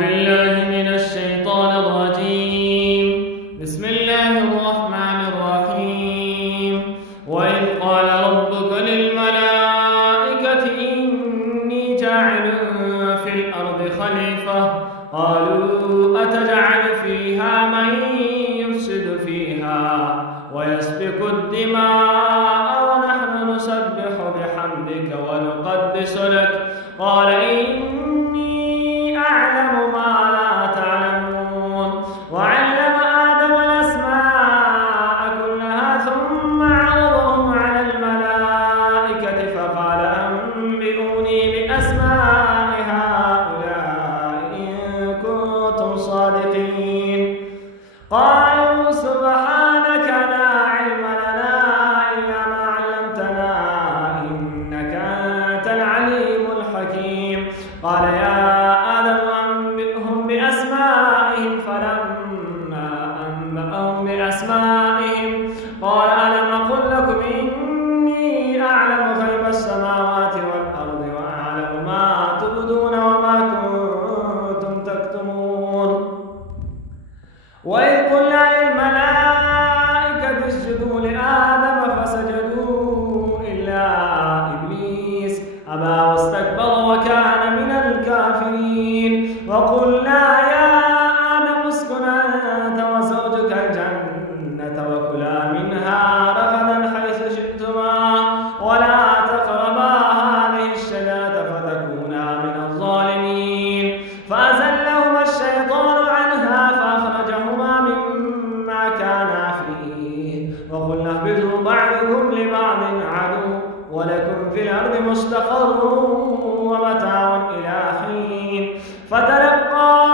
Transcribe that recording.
بالله من الشيطان الرجيم. بسم الله الرحمن الرحيم. وإذ قال ربك للملائكة إني جاعل في الأرض خليفة قالوا أتجعل فيها من يفسد فيها ويسفك الدماء ونحن نسبح بحمدك ونقدس لك قال إني أعلم ما لا تعلمون. وعلم آدم الأسماء كلها ثم عرضهم على الملائكة فقال أنبئوني بأسماء هؤلاء إن كنتم صادقين. قالوا سبحانك لا علم لنا إلا ما علمتنا إنك أنت العليم الحكيم. قال يا آدم أنبئهم بأسمائهم فلما أنبأهم بأسمائهم قال ألم أقل لكم إني أعلم غيب السماوات والأرض وأعلم ما تبدون وما كنتم تكتمون. وإذ قلنا للملائكة اسجدوا لآدم فسجدوا إلا إبليس أبى واستكبر وكان من الكافرين. وقلنا يا آدم اسكن أنت وزوجك الجنة وكلا منها رغدا حيث شئتما ولا تقربا هذه الشجرة فتكونا من الظالمين. فأزلهما الشيطان عنها فأخرجهما مما كانا فيه وقلنا اهبطوا بعضكم لبعض عدو ولكم في الأرض مستقر ومتاع إلى حين. فتلقى